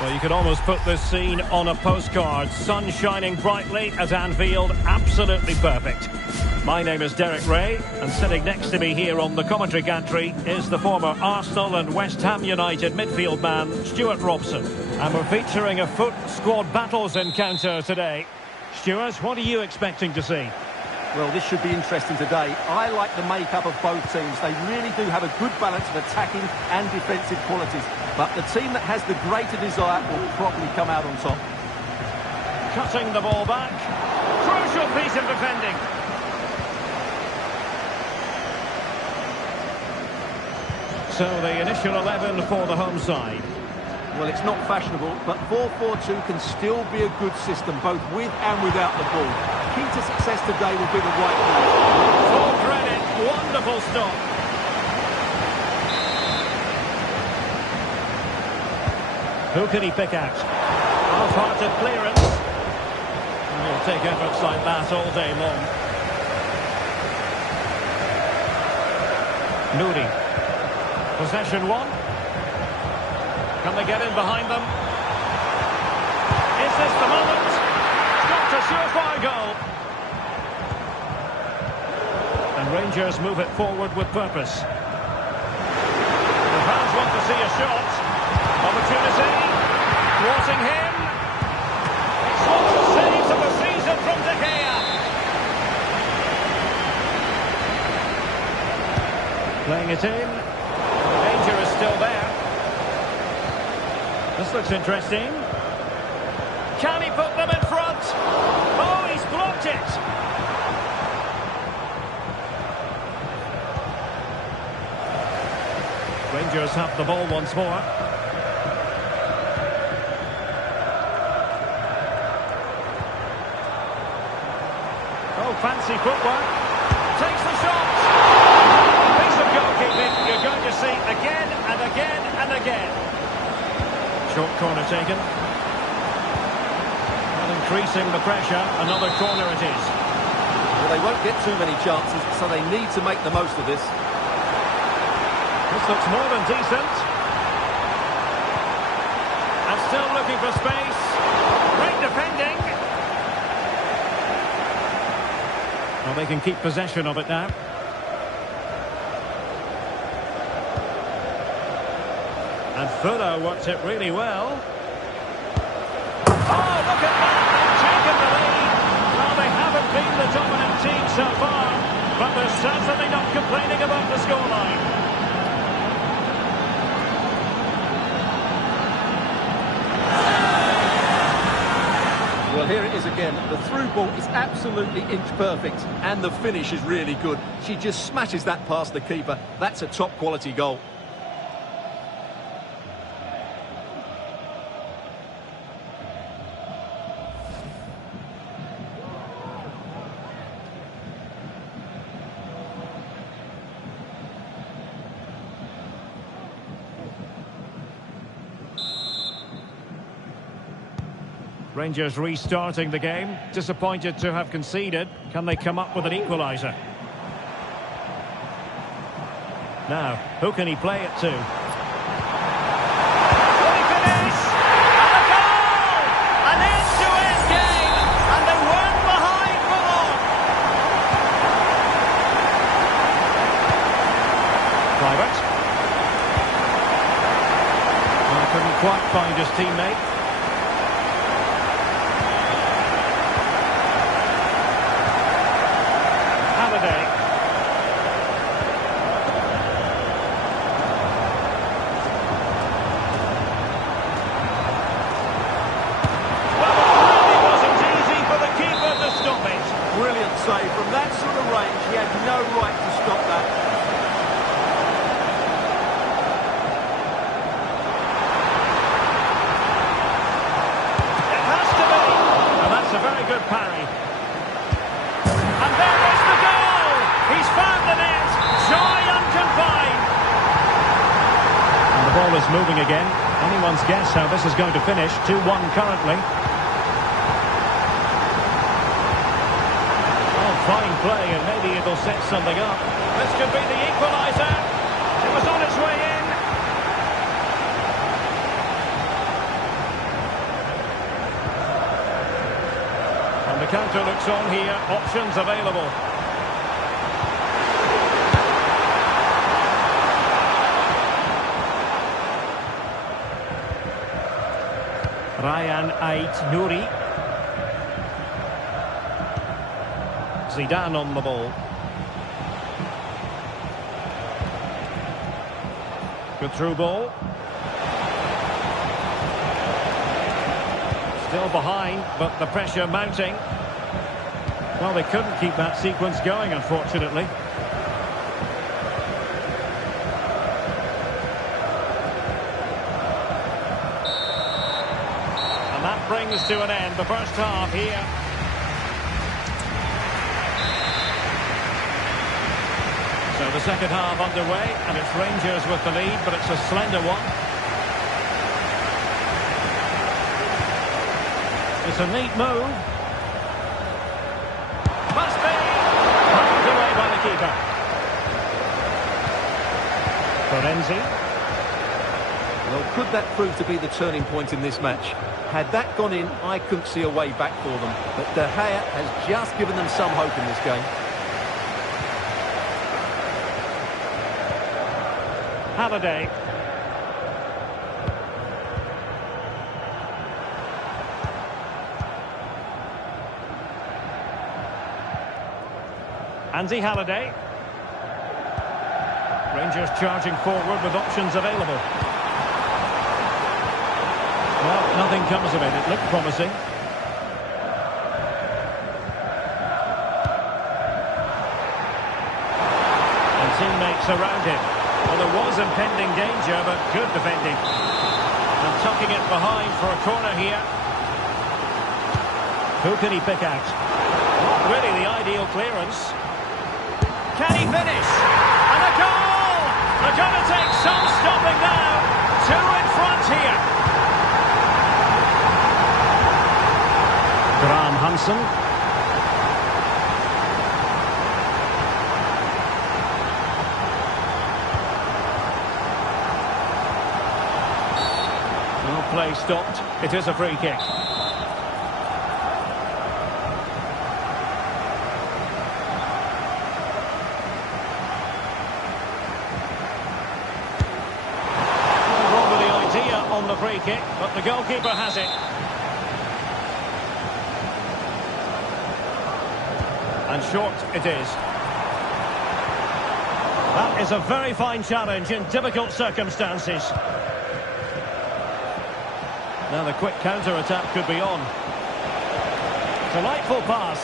Well, you could almost put this scene on a postcard. Sun shining brightly at Anfield. Absolutely perfect. My name is Derek Ray, and sitting next to me here on the commentary gantry is the former Arsenal and West Ham United midfield man, Stuart Robson. And we're featuring a foot squad battles encounter today. Stuart, what are you expecting to see? Well, this should be interesting today. I like the makeup of both teams. They really do have a good balance of attacking and defensive qualities. But the team that has the greater desire will probably come out on top. Cutting the ball back. Crucial piece of defending. So the initial 11 for the home side. Well, it's not fashionable, but 4-4-2 can still be a good system, both with and without the ball. Key to success today will be the right ball. Full credit, wonderful stop. Who can he pick out? Half-hearted clearance. And he'll take efforts like that all day long. Nouri. Possession one. Can they get in behind them? Is this the moment? Got a surefire goal. And Rangers move it forward with purpose. The fans want to see a shot. Opportunity. Thwarting him. It's one of the saves of the season from De Gea. Playing it in. The danger is still there. This looks interesting. Can he put them in front? Oh, he's blocked it. Rangers have the ball once more. Oh, fancy footwork. Takes the shot. A piece of goalkeeping you're going to see again and again and again. Short corner taken. And increasing the pressure, another corner it is. Well, they won't get too many chances, so they need to make the most of this. This looks more than decent. And still looking for space. Great defending. Well, they can keep possession of it now. And Fuller worked it really well. Oh, look at that! They've taken the lead. Well, they haven't been the dominant team so far, but they're certainly not complaining about the scoreline. Well, here it is again. The through ball is absolutely inch perfect, and the finish is really good. She just smashes that past the keeper. That's a top quality goal. Rangers restarting the game. Disappointed to have conceded. Can they come up with an equaliser? Now, who can he play it to? Will he finish? And a goal! An end-to-end game, and they weren't behind for long. Private. Well, couldn't quite find his teammate. From that sort of range, he had no right to stop that. It has to be. And that's a very good parry. And there is the goal. He's found the net. Joy unconfined. And the ball is moving again. Anyone's guess how this is going to finish. 2-1 currently. Fine play, and maybe it'll set something up. This could be the equaliser. It was on its way in. counter looks on here. Options available. Ryan Ait-Nouri. Zidane on the ball. Good through ball. Still behind, but the pressure mounting. Well, they couldn't keep that sequence going, unfortunately. And that brings to an end the first half here. So the second half underway, and it's Rangers with the lead, but it's a slender one. It's a neat move. Must be! Knocked away by the keeper. Florenzi. Well, could that prove to be the turning point in this match? Had that gone in, I couldn't see a way back for them. But De Gea has just given them some hope in this game. Halliday. Andy Halliday. Rangers charging forward with options available. Well, nothing comes of it. It looked promising. And teammates around him. Well, there was impending danger, but good defending. And tucking it behind for a corner here. Who can he pick out? Not really the ideal clearance. Can he finish? And a goal! They're going to take some stopping now. Two in front here. Graham Hansen. Play stopped. It is a free kick. Wrong with the idea on the free kick, but the goalkeeper has it. And short it is. That is a very fine challenge in difficult circumstances. Now the quick counter-attack could be on. Delightful pass.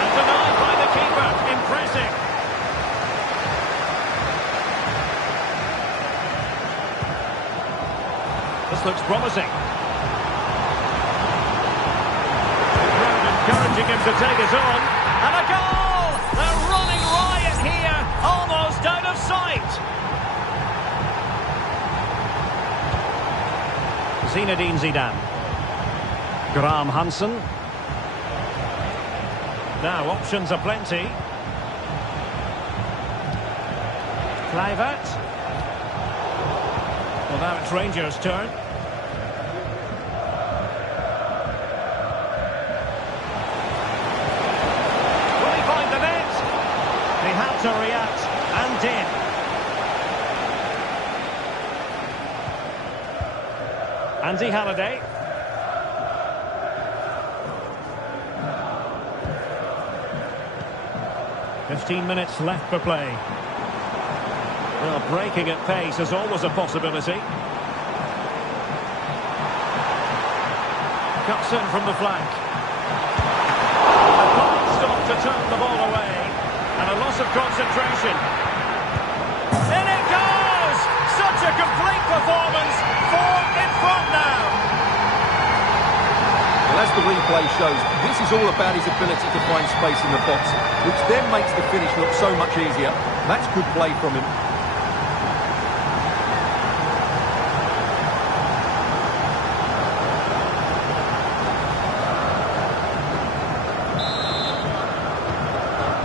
And denied by the keeper. Impressive. This looks promising. The crowd encouraging him to take it on. And a goal! They're running riot here, almost out of sight. Zinedine Zidane. Graham Hansen. Now options are plenty. Kluivert. Well, now it's Rangers' turn. Will he find the net? He had to react and did. Andy Halliday. "15 minutes left for play." Well, breaking at pace is always a possibility. Cuts in from the flank. A fine stop to turn the ball away. And a loss of concentration. In it goes! Such a complete performance. 4 in front now. Well, as the replay shows, this is all about his ability to find space in the box, which then makes the finish look so much easier. That's good play from him.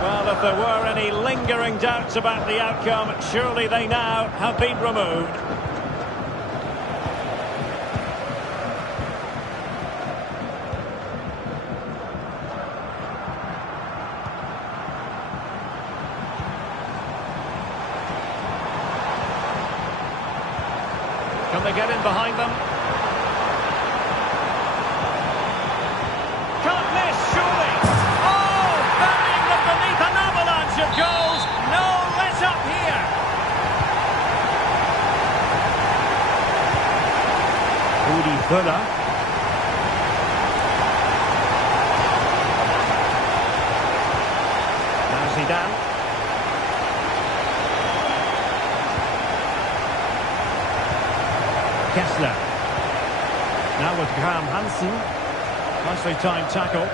Well, if there were any lingering doubts about the outcome, surely they now have been removed. Can they get in behind them? Can't miss, surely. Oh, burying them beneath an avalanche of goals. No let up here. Udi Fuller. Now Zidane. Kessler. Now with Graham Hansen. Nicely timed tackle.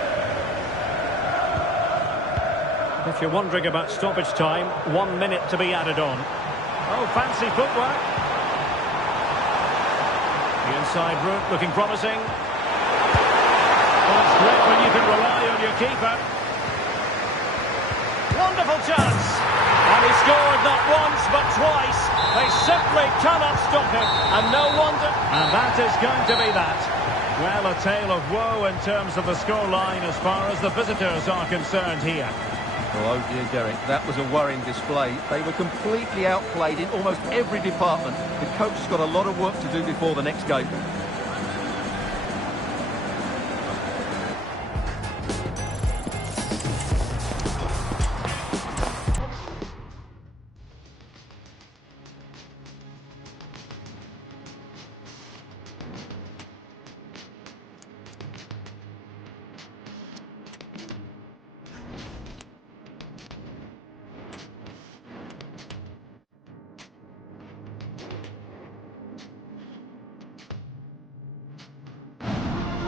If you're wondering about stoppage time, 1 minute to be added on. Oh, fancy footwork. The inside route looking promising. Well, it's great when you can rely on your keeper. Wonderful chance. And he scored not once but twice. They simply cannot stop him. And no wonder. And that is going to be that. Well, a tale of woe in terms of the scoreline as far as the visitors are concerned here. Oh dear, Derek, that was a worrying display. They were completely outplayed in almost every department. The coach has got a lot of work to do before the next game.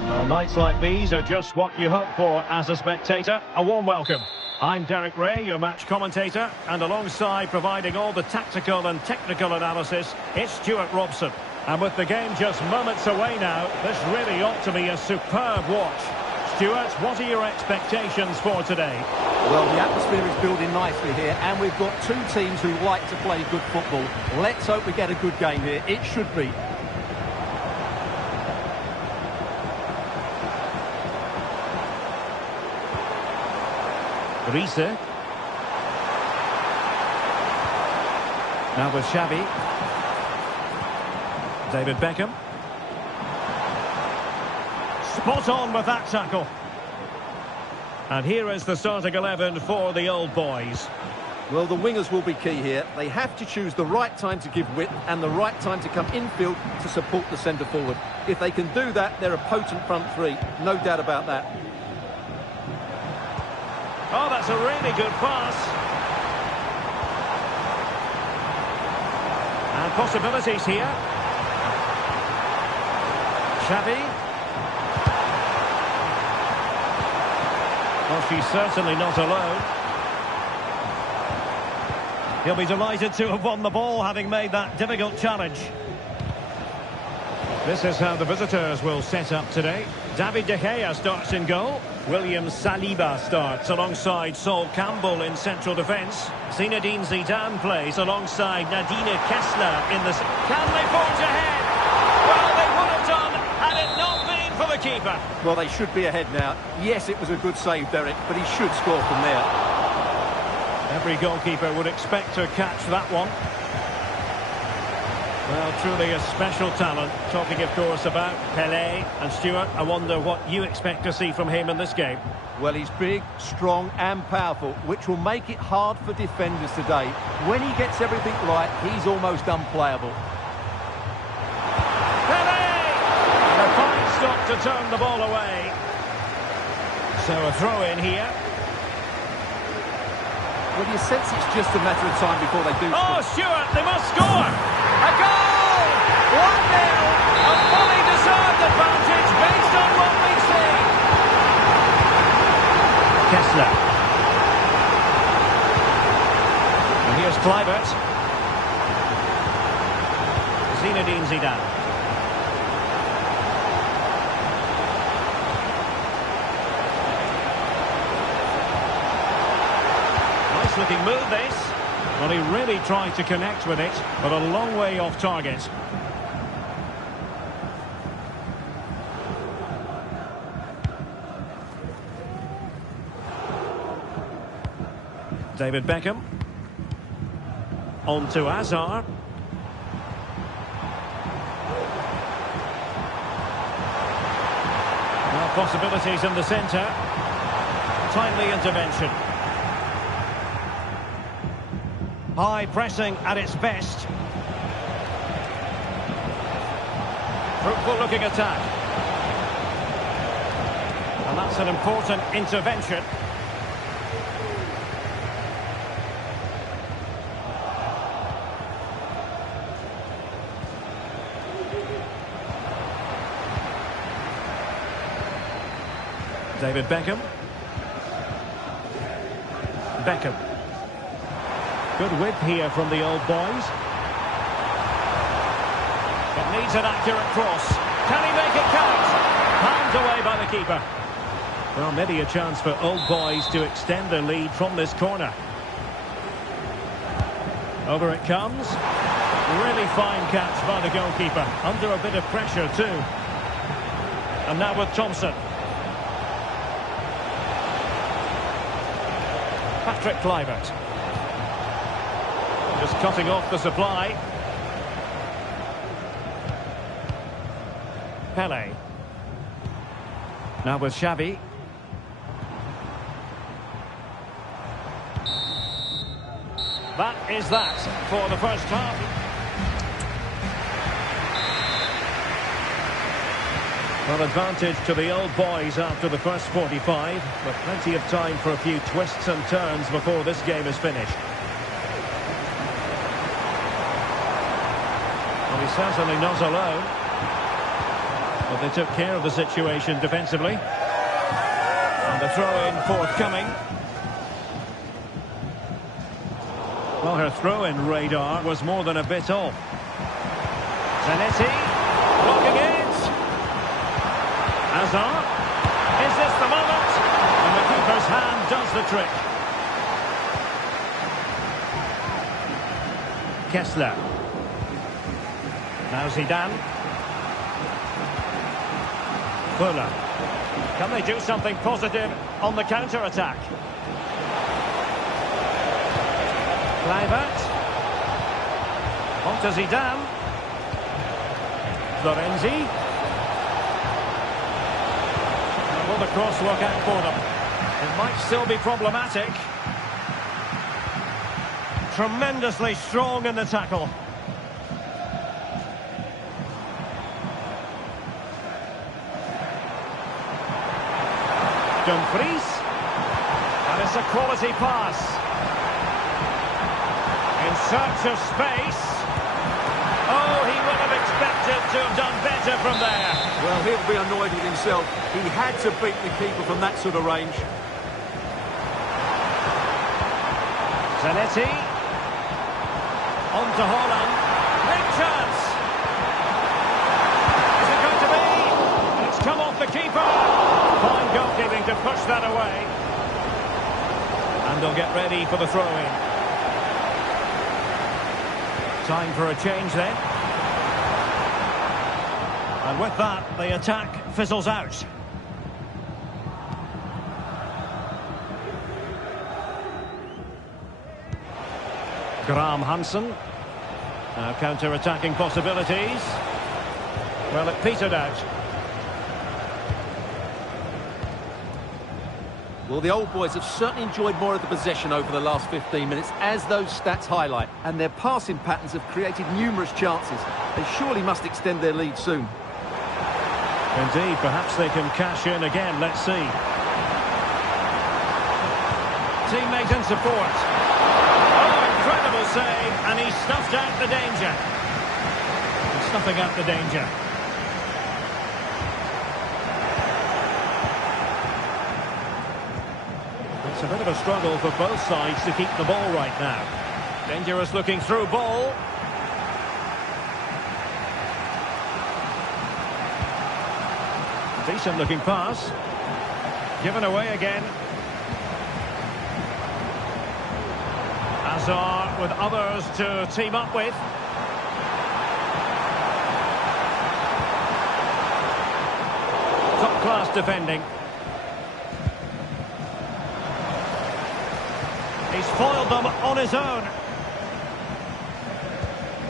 Well, nights like these are just what you hope for as a spectator. A warm welcome. I'm Derek Ray, your match commentator, and alongside providing all the tactical and technical analysis, it's Stuart Robson. And with the game just moments away now, this really ought to be a superb watch. Stuart, what are your expectations for today? Well, the atmosphere is building nicely here, and we've got two teams who like to play good football. Let's hope we get a good game here. It should be. Riese. Now with Xavi. David Beckham. Spot on with that tackle. And here is the starting 11 for the old boys. Well, the wingers will be key here. They have to choose the right time to give width and the right time to come infield to support the centre forward. If they can do that, they're a potent front three. No doubt about that. Oh, that's a really good pass. And possibilities here. Xavi. Well, she's certainly not alone. He'll be delighted to have won the ball, having made that difficult challenge. This is how the visitors will set up today. David De Gea starts in goal. William Saliba starts alongside Sol Campbell in central defence. Zinedine Zidane plays alongside Nadine Kessler in the... Can they forge ahead? Well, they would have done had it not been for the keeper. Well, they should be ahead now. Yes, it was a good save, Derek, but he should score from there. Every goalkeeper would expect to catch that one. Well, truly a special talent. Talking, of course, about Pelé. And Stuart, I wonder what you expect to see from him in this game. Well, he's big, strong and powerful, which will make it hard for defenders today. When he gets everything right, he's almost unplayable. Pelé! And a fine stop to turn the ball away. So a throw in here. Well, you sense it's just a matter of time before they do. Oh, Stuart, they must score! A goal! 1-0! A fully deserved advantage based on what we've seen. Kessler. And here's Kluivert. Zinedine Zidane. Nice looking move this. Well, he really tried to connect with it, but a long way off target. David Beckham. On to Hazard. possibilities in the centre. Timely intervention. High pressing at its best. Fruitful looking attack. And that's an important intervention. David Beckham. Beckham. Good width here from the old boys. It needs an accurate cross. Can he make it count? Palmed away by the keeper. Well, maybe a chance for old boys to extend their lead from this corner. Over it comes. Really fine catch by the goalkeeper. Under a bit of pressure too. And now with Thompson. Patrick Kluivert. Just cutting off the supply. Pele. Now with Xavi. That is that for the first half. Well, advantage to the old boys after the first 45, but plenty of time for a few twists and turns before this game is finished. Well, he's certainly not alone. But they took care of the situation defensively. And the throw-in forthcoming. Well, her throw-in radar was more than a bit off. Zanetti, blocking it. Hazard. Is this the moment? And the keeper's hand does the trick. Kessler. Now Zidane. Fuller. Can they do something positive on the counter-attack? Kluivert. On to Zidane. Florenzi. Will the cross work out for them? It might still be problematic. Tremendously strong in the tackle. Dumfries. And it's a quality pass. In search of space. Oh, he would have expected to have done better from there. Well, he'll be annoyed with himself. He had to beat the keeper from that sort of range. Zanetti. On to Haaland. Big chance. Is it going to be? It's come off the keeper. Fine goalkeeping to push that away. And they'll get ready for the throw-in. Time for a change then. And with that, the attack fizzles out. Graham Hansen. Now counter-attacking possibilities. Well, it petered out. Well, the old boys have certainly enjoyed more of the possession over the last 15 minutes, as those stats highlight. And their passing patterns have created numerous chances. They surely must extend their lead soon. Indeed, perhaps they can cash in again. Let's see. Teammate and support. Oh, incredible save, and he snuffed out the danger. He's snuffing out the danger. It's a bit of a struggle for both sides to keep the ball right now. Dangerous looking through ball. Decent looking pass. Given away again. Hazard with others to team up with. Top class defending. He's foiled them on his own.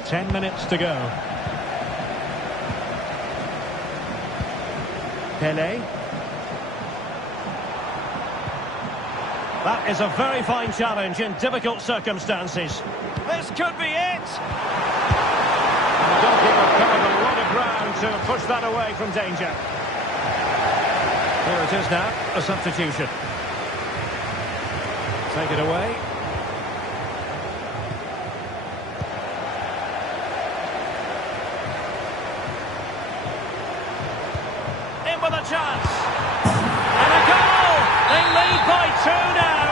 10 minutes to go. Pele. That is a very fine challenge in difficult circumstances. This could be it! And the goalkeeper covered a lot of ground to push that away from danger. Here it is now, a substitution. Take it away. In with a chance. And a goal! They lead by 2 now.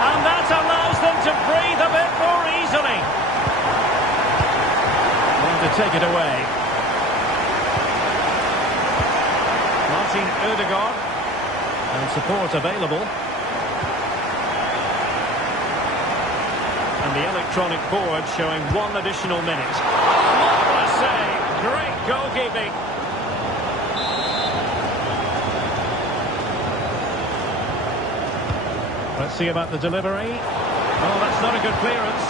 And that allows them to breathe a bit more easily. And to take it away. Martin Ødegaard. And support available. And the electronic board showing 1 additional minute. Oh, marvellous save. Great goalkeeping. Let's see about the delivery. Oh, that's not a good clearance.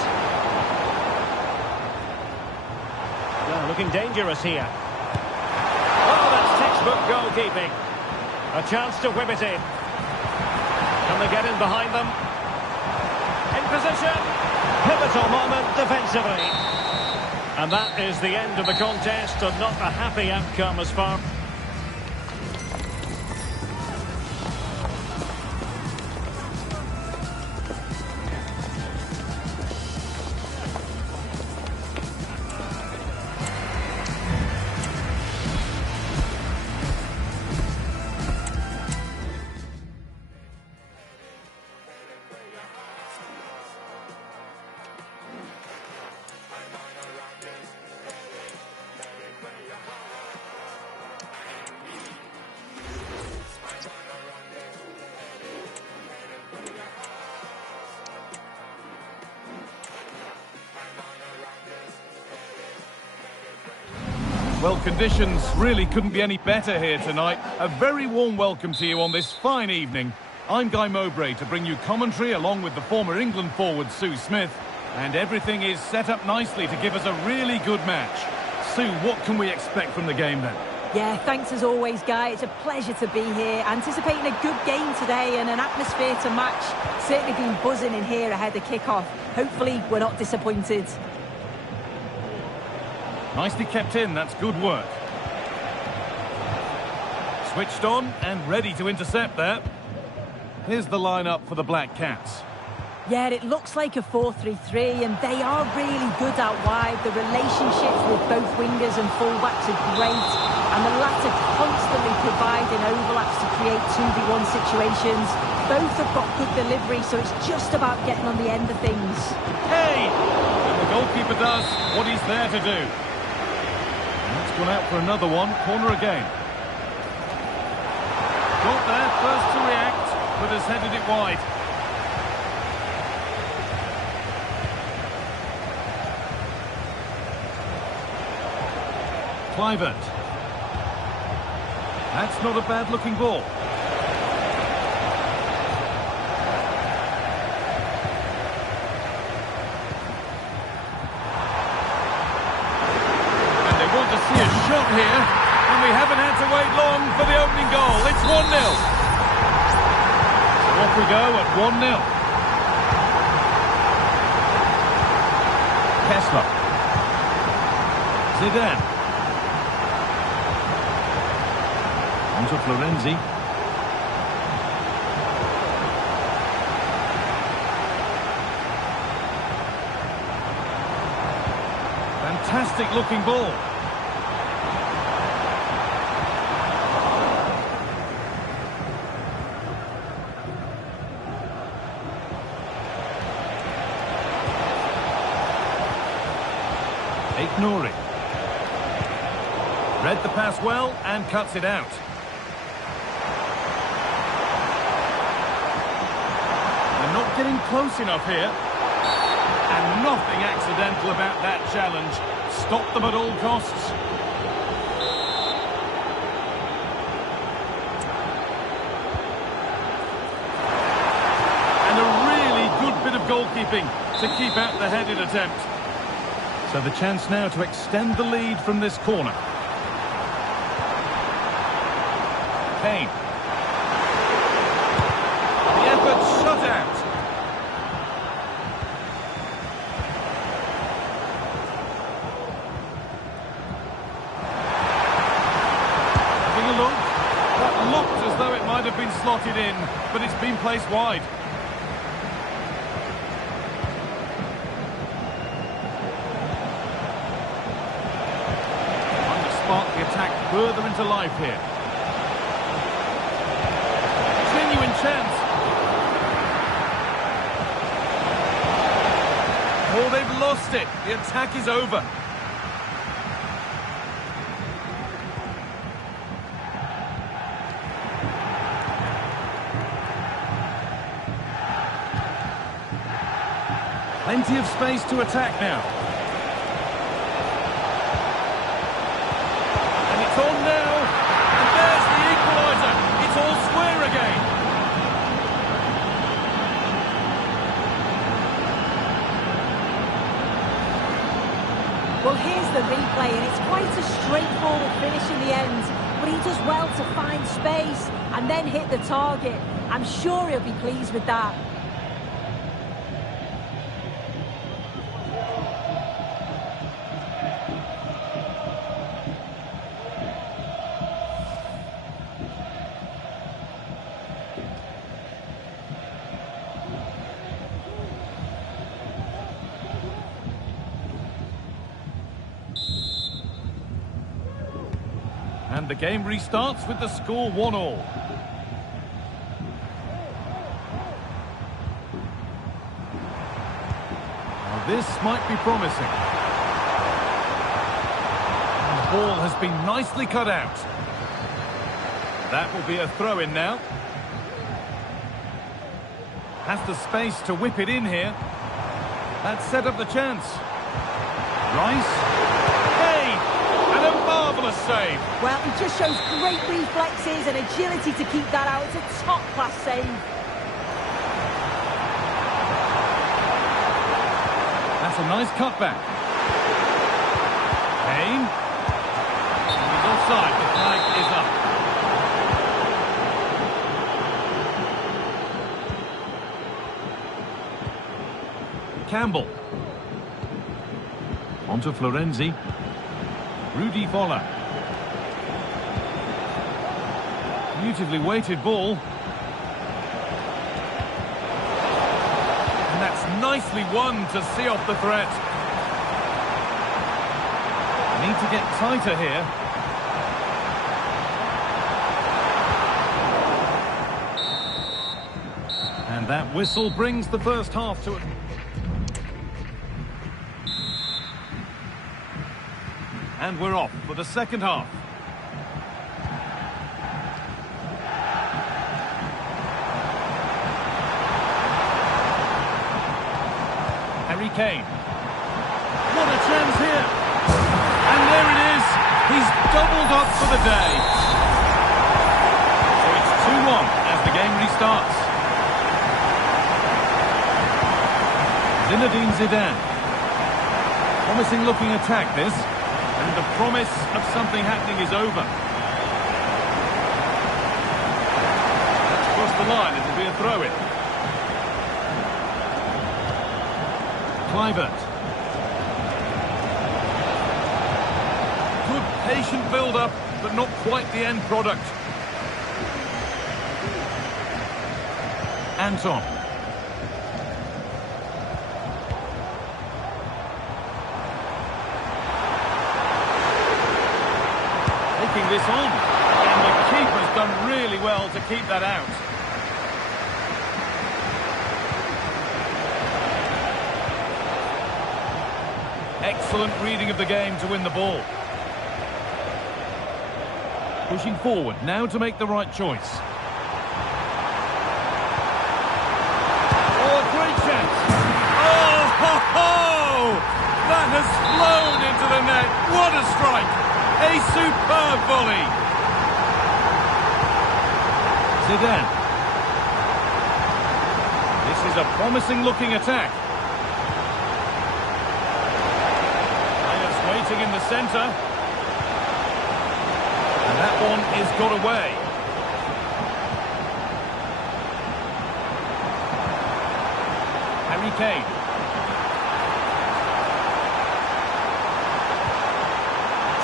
Yeah, looking dangerous here. Oh, that's textbook goalkeeping. A chance to whip it in. Can they get in behind them? In position. Pivotal moment defensively. And that is the end of the contest, and not a happy outcome as far. Well, conditions really couldn't be any better here tonight. A very warm welcome to you on this fine evening. I'm Guy Mowbray to bring you commentary along with the former England forward Sue Smith. And everything is set up nicely to give us a really good match. Sue, what can we expect from the game then? Yeah, thanks as always, Guy. It's a pleasure to be here. Anticipating a good game today and an atmosphere to match. Certainly been buzzing in here ahead of kick-off. Hopefully we're not disappointed. Nicely kept in, that's good work. Switched on and ready to intercept there. Here's the lineup for the Black Cats. Yeah, it looks like a 4-3-3, and they are really good out wide. The relationships with both wingers and fullbacks are great, and the latter constantly providing overlaps to create 2v1 situations. Both have got good delivery, so it's just about getting on the end of things. Hey! And the goalkeeper does what he's there to do. That's gone out for another one. Corner again. Got there, first to react, but has headed it wide. Kluivert. That's not a bad-looking ball. See a shot here, and we haven't had to wait long for the opening goal. It's 1-0. So off we go at 1-0. Kessler. Zidane. On to Florenzi. Fantastic looking ball. Nouri. Read the pass well and cuts it out. They're not getting close enough here. And nothing accidental about that challenge. Stop them at all costs. And a really good bit of goalkeeping to keep out the headed attempt. So the chance now to extend the lead from this corner. Kane. The effort shut out. look. That looked as though it might have been slotted in, but it's been placed wide. Trying to spark the attack further into life here. Genuine chance. Oh, they've lost it. The attack is over. Plenty of space to attack now. And it's on now. And there's the equaliser. It's all square again. Well, here's the replay, and it's quite a straightforward finish in the end. But he does well to find space and then hit the target. I'm sure he'll be pleased with that. And the game restarts with the score 1-1. Now this might be promising. And the ball has been nicely cut out. That will be a throw-in now. Has the space to whip it in here. That set up the chance. Rice. Marvellous save. Well, he just shows great reflexes and agility to keep that out. It's a top-class save. That's a nice cutback. Kane. He's offside. The flag is up. Campbell. On to Florenzi. Rudi Voller. Beautifully weighted ball. And that's nicely won to see off the threat. Need to get tighter here. And that whistle brings the first half to it. And we're off for the second half. Harry Kane. What a chance here. And there it is. He's doubled up for the day. So it's 2-1 as the game restarts. Zinedine Zidane. Promising looking attack this. And the promise of something happening is over. That's crossed the line. It'll be a throw-in. Kluivert. Good patient build-up, but not quite the end product. Anton. Taking this on, and the keeper's done really well to keep that out. Excellent reading of the game to win the ball. Pushing forward now to make the right choice. Oh, great chance! Oh, ho, ho! That has flown into the net. What a strike! A superb volley. Zidane. This is a promising looking attack. Players waiting in the centre. And that one is got away. Harry Kane.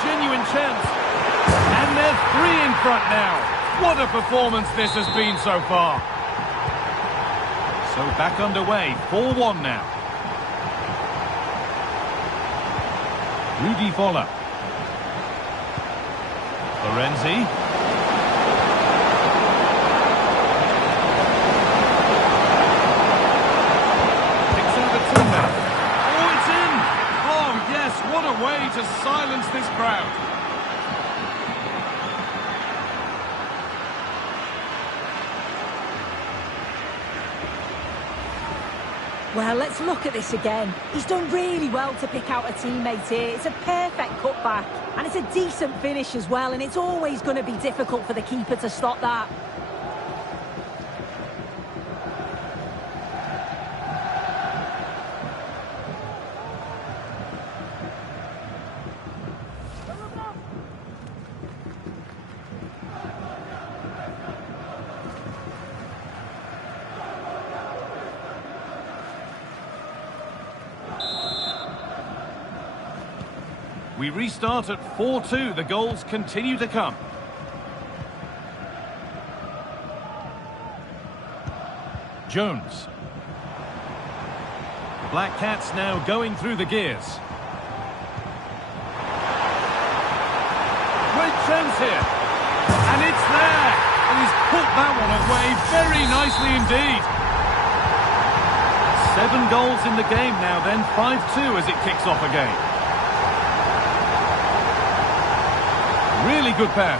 Genuine chance. And they're 3 in front now. What a performance this has been so far. So back underway, 4-1 now. Rudi Völler. Florenzi. Picks out the two now. Oh, it's in! Oh, yes, what a way to silence this crowd. Well, let's look at this again. He's done really well to pick out a teammate here. It's a perfect cutback, and it's a decent finish as well, and it's always going to be difficult for the keeper to stop that. We restart at 4-2. The goals continue to come. Jones. The Black Cats now going through the gears. Great chance here. And it's there. And he's put that one away very nicely indeed. 7 goals in the game now then. 5-2 as it kicks off again. Really good pass.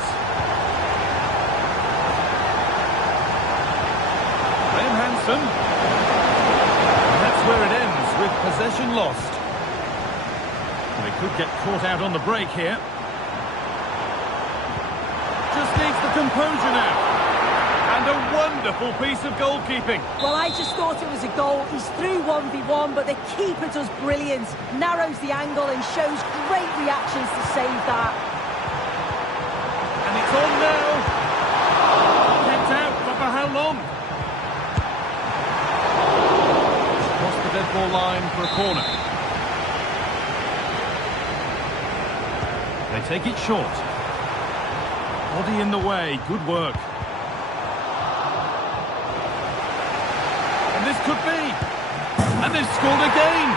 Graham Hansen. And that's where it ends, with possession lost. They could get caught out on the break here. Just needs the composure now. And a wonderful piece of goalkeeping. Well, I just thought it was a goal. He's through 1v1, but the keeper does brilliant. Narrows the angle and shows great reactions to save that. And it's on now. Kept out, but for how long? Across the dead ball line for a corner. They take it short. Body in the way, good work. And this could be. And they've scored again.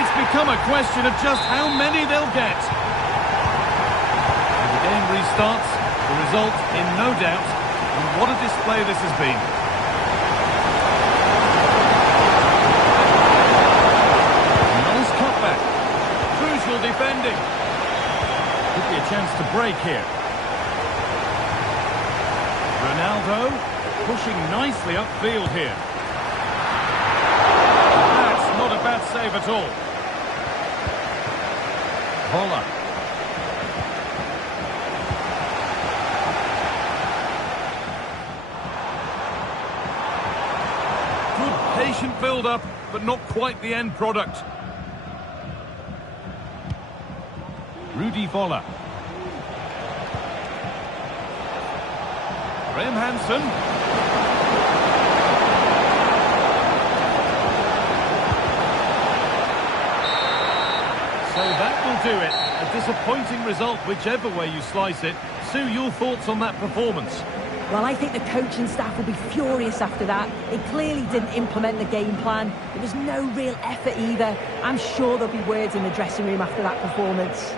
It's become a question of just how many they'll get. And the game restarts. The result in no doubt, and what a display this has been. Nice cutback. Crucial defending. Could be a chance to break here. Ronaldo pushing nicely upfield here. That's not a bad save at all. Völler. Patient build-up, but not quite the end product. Rudi Völler. Graham Hansen. So that will do it. A disappointing result, whichever way you slice it. Sue, your thoughts on that performance? Well, I think the coaching staff will be furious after that. They clearly didn't implement the game plan. There was no real effort either. I'm sure there'll be words in the dressing room after that performance.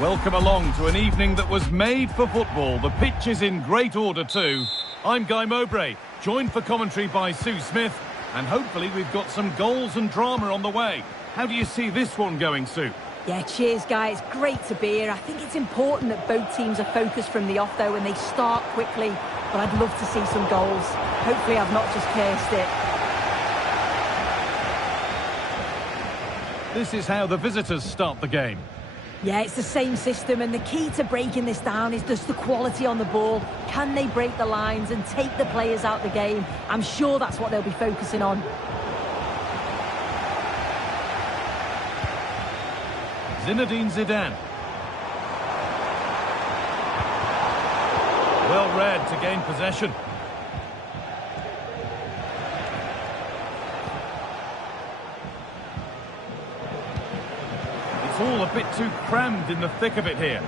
Welcome along to an evening that was made for football. The pitch is in great order too. I'm Guy Mowbray, joined for commentary by Sue Smith, and hopefully we've got some goals and drama on the way. How do you see this one going, Sue? Yeah, cheers, Guy. It's great to be here. I think it's important that both teams are focused from the off, though, and they start quickly. But I'd love to see some goals. Hopefully I've not just cursed it. This is how the visitors start the game. Yeah, it's the same system, and the key to breaking this down is just the quality on the ball. Can they break the lines and take the players out the game? I'm sure that's what they'll be focusing on. Zinedine Zidane. Well read to gain possession. It's all a bit too crammed in the thick of it here.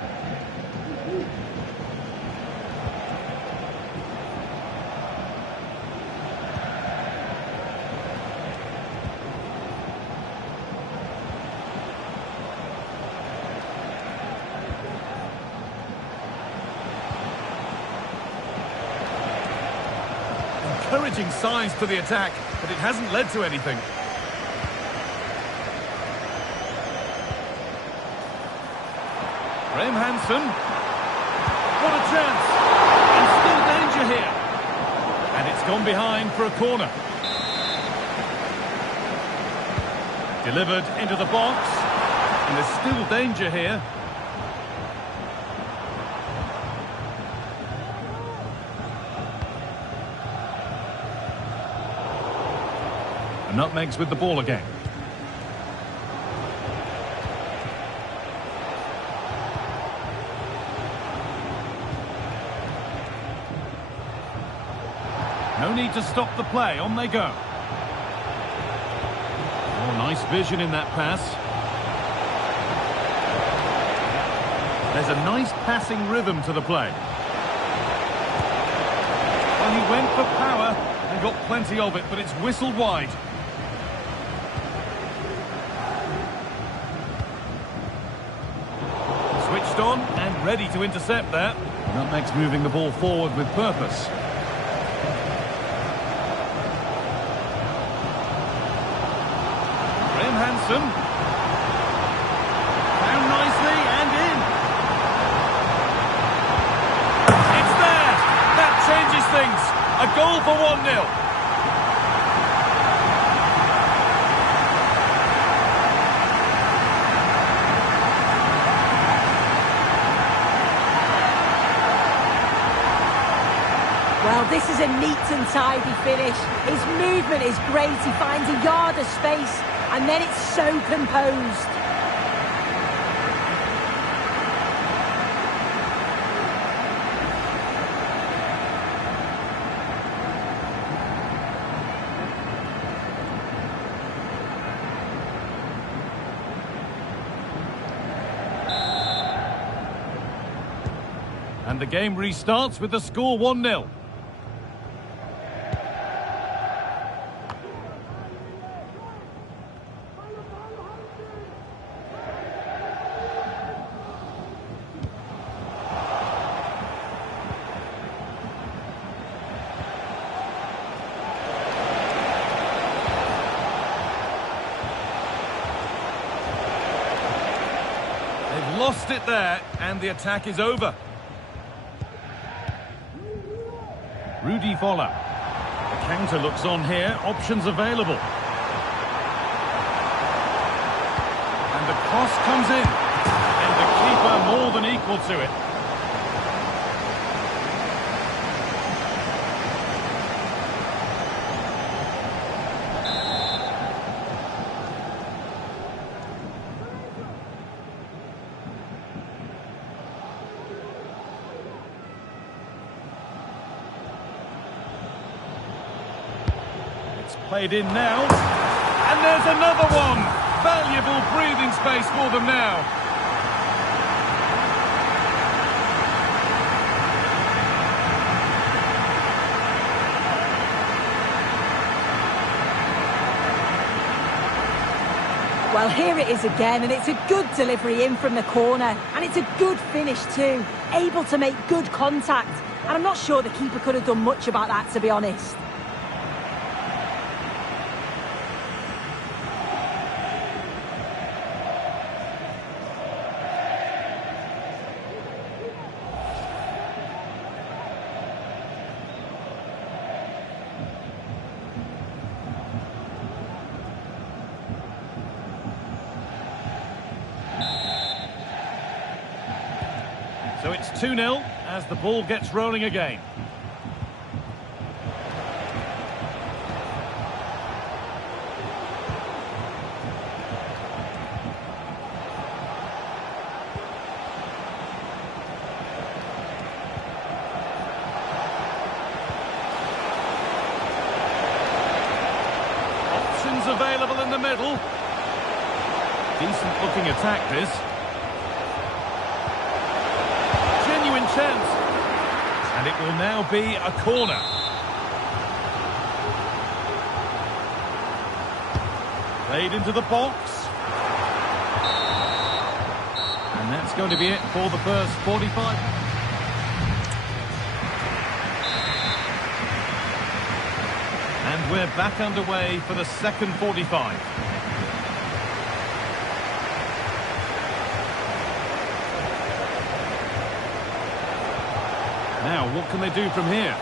Encouraging signs to the attack, but it hasn't led to anything. Graham Hansen. What a chance! And still danger here. And it's gone behind for a corner. Delivered into the box. And there's still danger here. And Nutmegs with the ball again. No need to stop the play, on they go. Oh, nice vision in that pass. There's a nice passing rhythm to the play. Well, he went for power and got plenty of it, but it's whistled wide. Switched on and ready to intercept that. Nutmeg's moving the ball forward with purpose. Hansen. Found nicely and in. It's there. That changes things. A goal for 1-0. Well, this is a neat and tidy finish. His movement is great. He finds a yard of space. And then it's so composed. And the game restarts with the score 1-0. Lost it there, and the attack is over. Rudi Völler. The counter looks on here, options available. And the cross comes in, and the keeper more than equal to it. Played in now, and there's another one. Valuable breathing space for them now. Well, here it is again, and it's a good delivery in from the corner, and it's a good finish too, able to make good contact, and I'm not sure the keeper could have done much about that, to be honest. So it's 2-0 as the ball gets rolling again. Options available in the middle. Decent looking attack this. Genuine chance. And it will now be a corner. Played into the box. And that's going to be it for the first 45. And we're back underway for the second 45. Now, what can they do from here?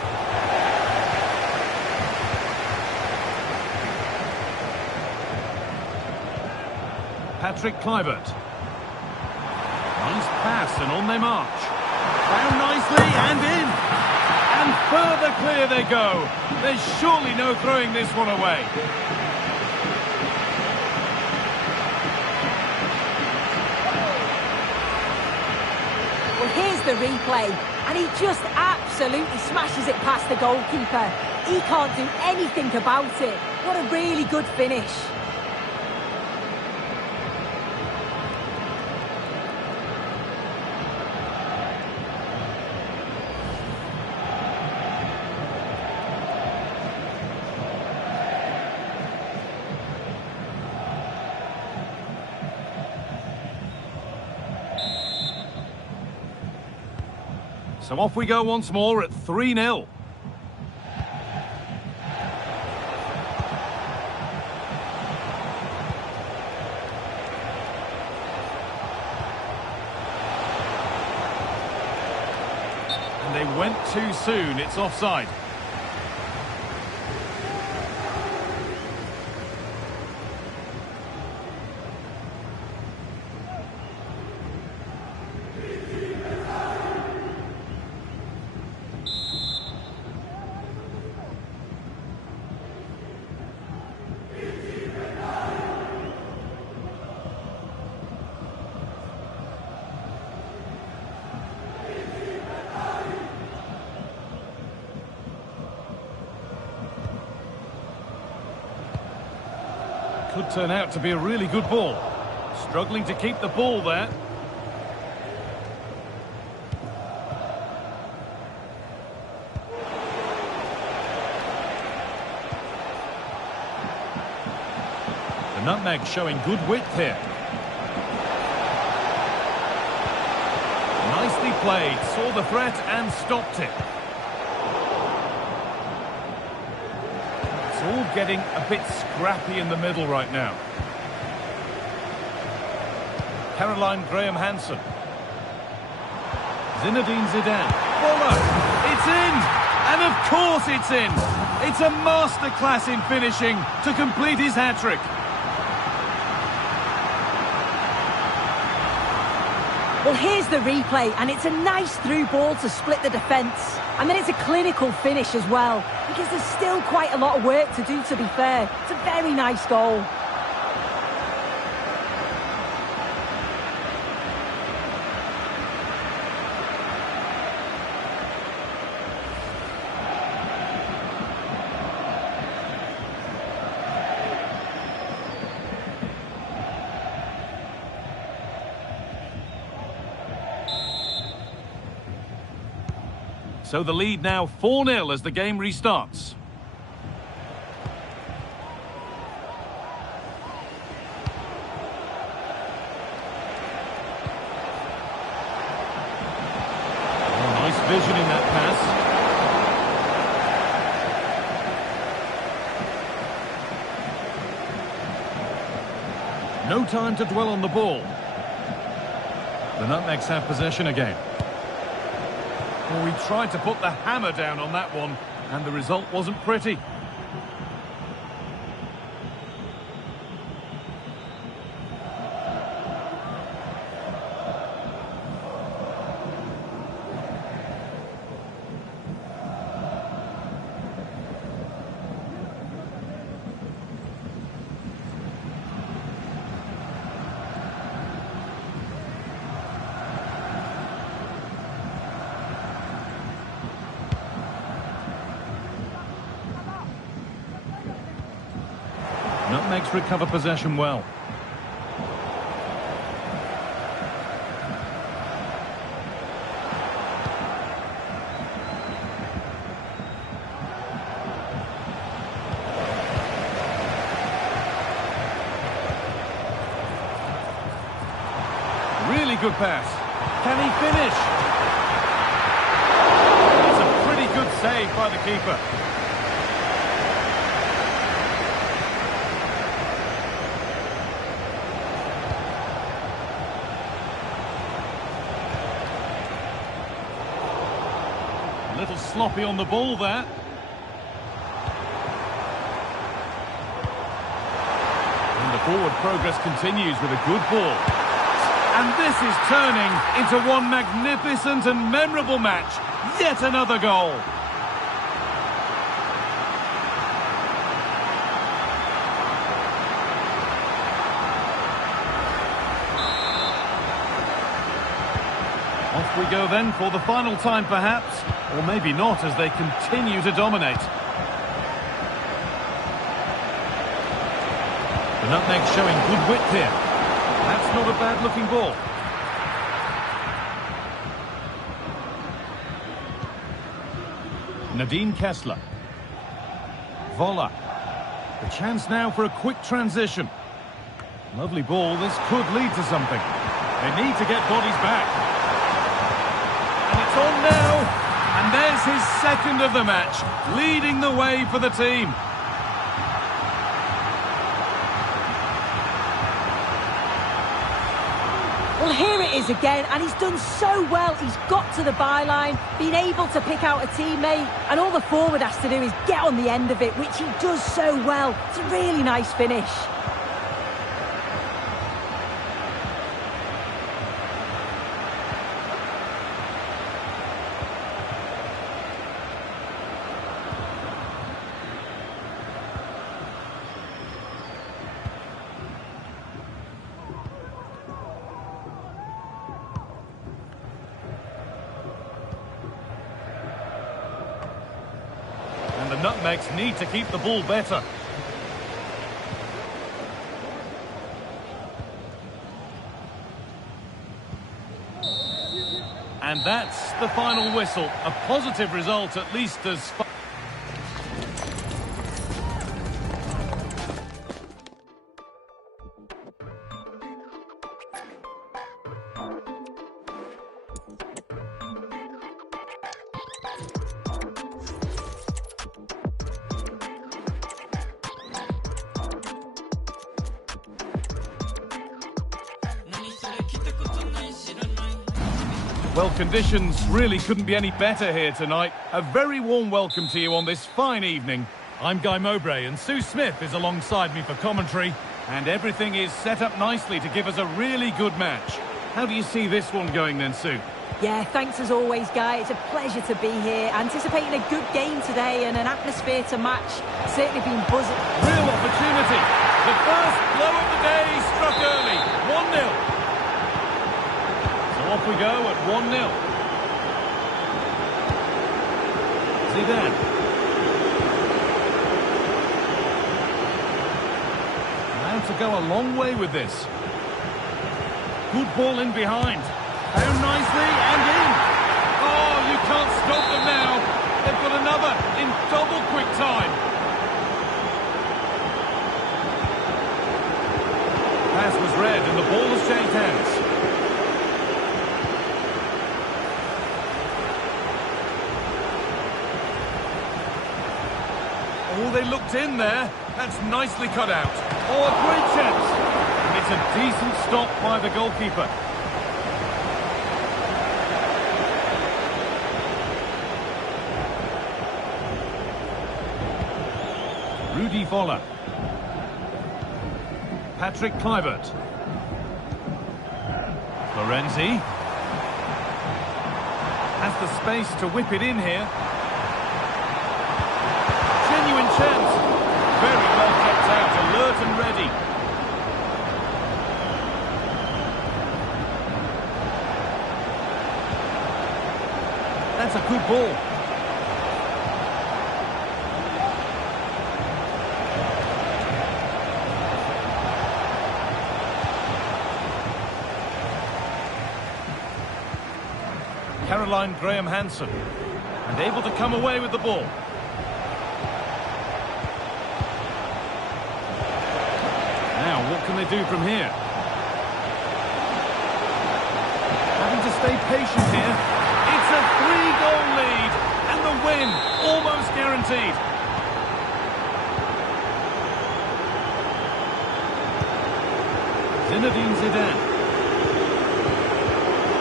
Patrick Kluivert. Nice pass, and on they march. Found nicely, and in. And further clear they go. There's surely no throwing this one away. Well, here's the replay, and he just absolutely smashes it past the goalkeeper. He can't do anything about it. What a really good finish. So off we go once more at 3-0. And they went too soon. It's offside. Could turn out to be a really good ball. Struggling to keep the ball there. The nutmeg showing good width here. Nicely played. Saw the threat and stopped it. All getting a bit scrappy in the middle right now. Caroline Graham-Hansen. Zinedine Zidane. Voila! It's in! And of course it's in! It's a masterclass in finishing to complete his hat-trick. Well, here's the replay, and it's a nice through ball to split the defence. And then it's a clinical finish as well, because there's still quite a lot of work to do, to be fair. It's a very nice goal. So the lead now 4-0 as the game restarts. Oh, nice vision in that pass. No time to dwell on the ball. The Nutmegs have possession again. Well, we tried to put the hammer down on that one, and the result wasn't pretty. nutmegs recover possession well. Really good pass. Can he finish? It's a pretty good save by the keeper. A little sloppy on the ball there. And the forward progress continues with a good ball. And this is turning into one magnificent and memorable match. Yet another goal. Off we go then for the final time perhaps. Or maybe not, as they continue to dominate. The nutmeg showing good width here. That's not a bad-looking ball. Nadine Kessler. Voller. The chance now for a quick transition. Lovely ball. This could lead to something. They need to get bodies back. And it's on now. And there's his second of the match, leading the way for the team. Well, here it is again, and he's done so well. He's got to the byline, been able to pick out a teammate, and all the forward has to do is get on the end of it, which he does so well. It's a really nice finish. And the nutmegs need to keep the ball better. And that's the final whistle. A positive result, at least as far. Well, conditions really couldn't be any better here tonight. A very warm welcome to you on this fine evening. I'm Guy Mowbray, and Sue Smith is alongside me for commentary. And everything is set up nicely to give us a really good match. How do you see this one going then, Sue? Yeah, thanks as always, Guy. It's a pleasure to be here. Anticipating a good game today and an atmosphere to match. Certainly been buzzing. Real opportunity. The first blow of the day struck early. 1-0. Off we go at 1-0. Zidane. Now to go a long way with this. Good ball in behind. Down nicely and in. Oh, you can't stop them now. They've got another in double quick time. Pass was read and the ball has changed hands. Oh, they looked in there. That's nicely cut out. Oh, a great chance. And it's a decent stop by the goalkeeper. Rudi Voller. Patrick Kluivert. Florenzi. Has the space to whip it in here. Genuine chance. Very well kept out, alert and ready. That's a good ball. Caroline Graham-Hansen. And able to come away with the ball. Now, what can they do from here? Having to stay patient here. It's a 3-goal lead. And the win, almost guaranteed. Zinedine Zidane.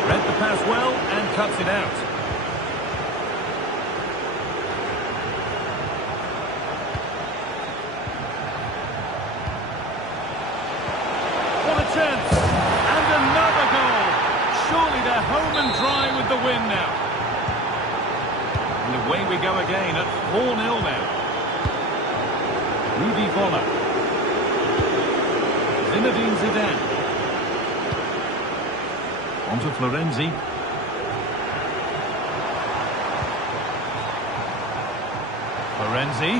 Read the pass well and cuts it out. What a chance! And another goal! Surely they're home and dry with the win now. And away we go again at 4-0 now. Rudi Völler. Zinedine Zidane. On to Florenzi. Florenzi.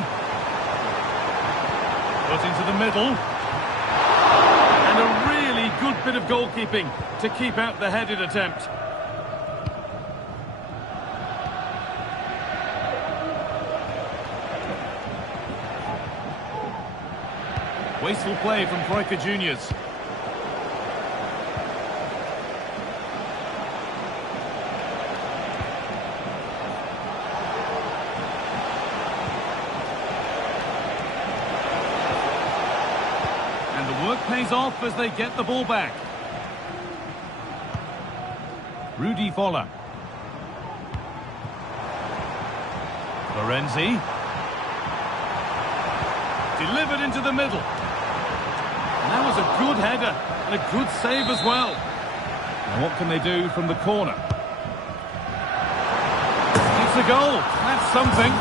Put into the middle. And a really good bit of goalkeeping to keep out the headed attempt. Wasteful play from Troika Juniors. And the work pays off as they get the ball back. Rudi Völler. Florenzi. Delivered into the middle. And that was a good header and a good save as well. And what can they do from the corner? It's a goal. That's something.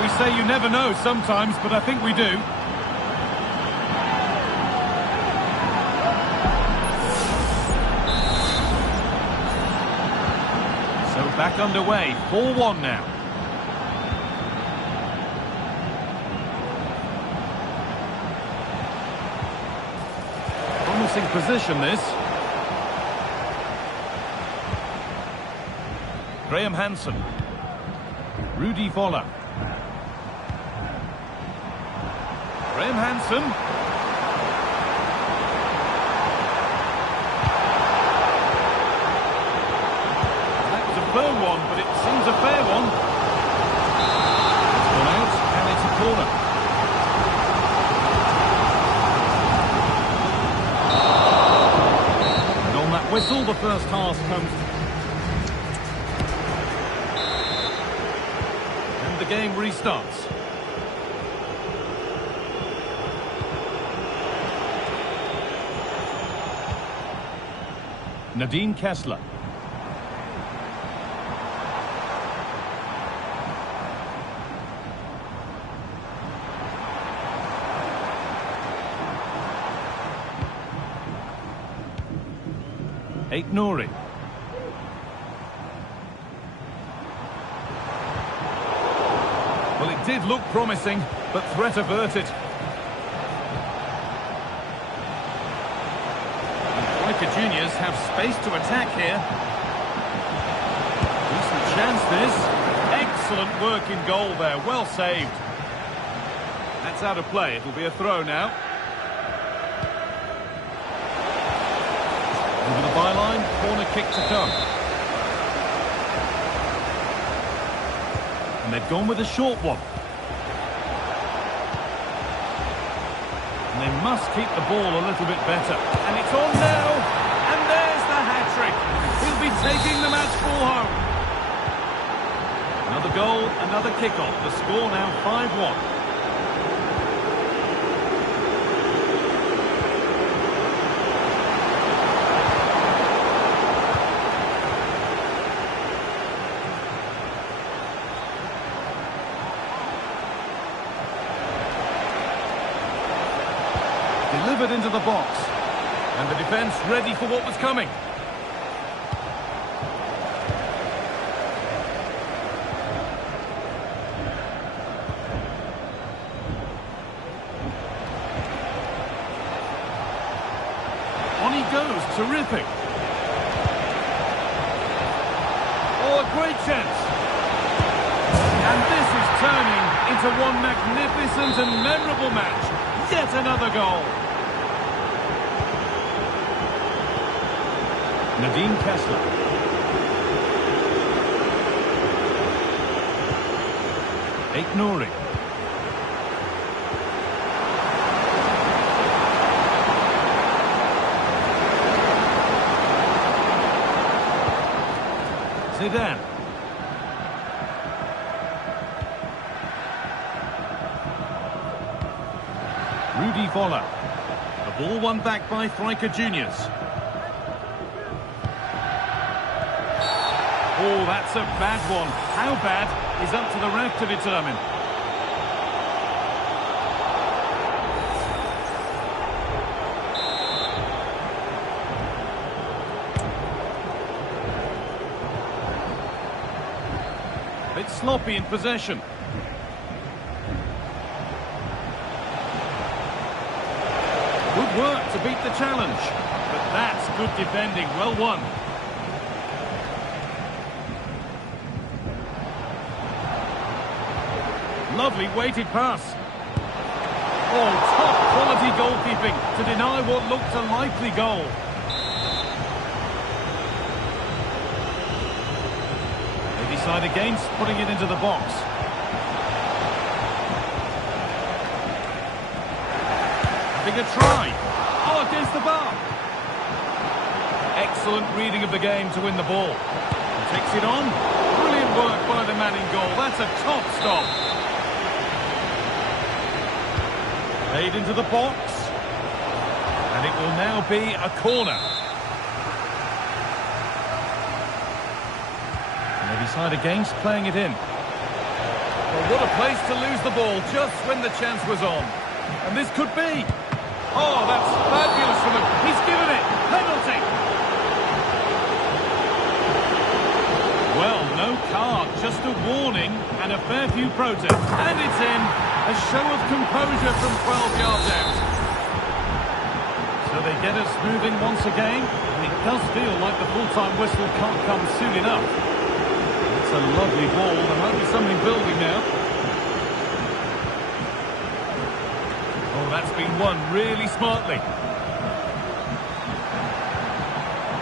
We say you never know sometimes, but I think we do. So back underway, 4-1 now. Promising position, this. Graham-Hansen. Rudi Völler. Graham-Hansen. That was a firm one, but it seems a fair one. It's gone out, and it's a corner. Whistle, the first half comes. And the game restarts. Nadine Kessler. Aït-Nouri. Well, it did look promising, but threat averted. And Troika Juniors have space to attack here. Decent chance this. Excellent work in goal there, well saved. That's out of play, it'll be a throw now. Over the byline, corner kick to come. And they've gone with a short one. And they must keep the ball a little bit better. And it's on now. And there's the hat-trick. He'll be taking the match ball home. Another goal, another kick-off. The score now 5-1. Delivered into the box. And the defence ready for what was coming. On he goes, terrific. Oh, great chance. And this is turning into one magnificent and memorable match. Yet another goal. Nadim Kessler. Nouri. Zidane. Rudi Völler. The ball won back by Freiker Juniors. Oh, that's a bad one. How bad is up to the ref to determine. Bit sloppy in possession. Good work to beat the challenge. But that's good defending. Well won. Lovely weighted pass. Oh, top quality goalkeeping to deny what looked a likely goal. They decide against putting it into the box. Having a try. Oh, against the bar. Excellent reading of the game to win the ball. Takes it on. Brilliant work by the man in goal. That's a top stop. Played into the box. And it will now be a corner. And they decide against playing it in. Well, what a place to lose the ball just when the chance was on. And this could be. Oh, that's fabulous from him. He's given it. Penalty. Well, no card, just a warning and a fair few protests. And it's in. A show of composure from 12 yards out. So they get us moving once again. And it does feel like the full-time whistle can't come soon enough. It's a lovely ball. There might be something building now. Oh, that's been won really smartly.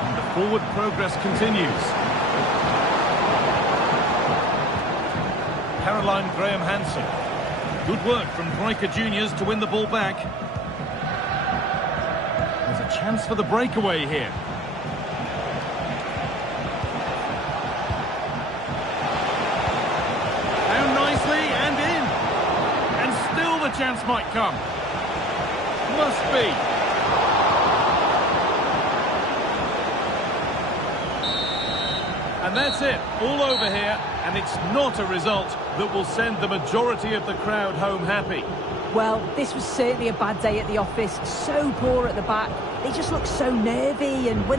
And the forward progress continues. Caroline Graham-Hansen. Good work from Freiker Juniors to win the ball back. There's a chance for the breakaway here. Down nicely and in. And still the chance might come. Must be. And that's it, all over here, and it's not a result that will send the majority of the crowd home happy. Well, this was certainly a bad day at the office. So poor at the back. They just look so nervy, and when they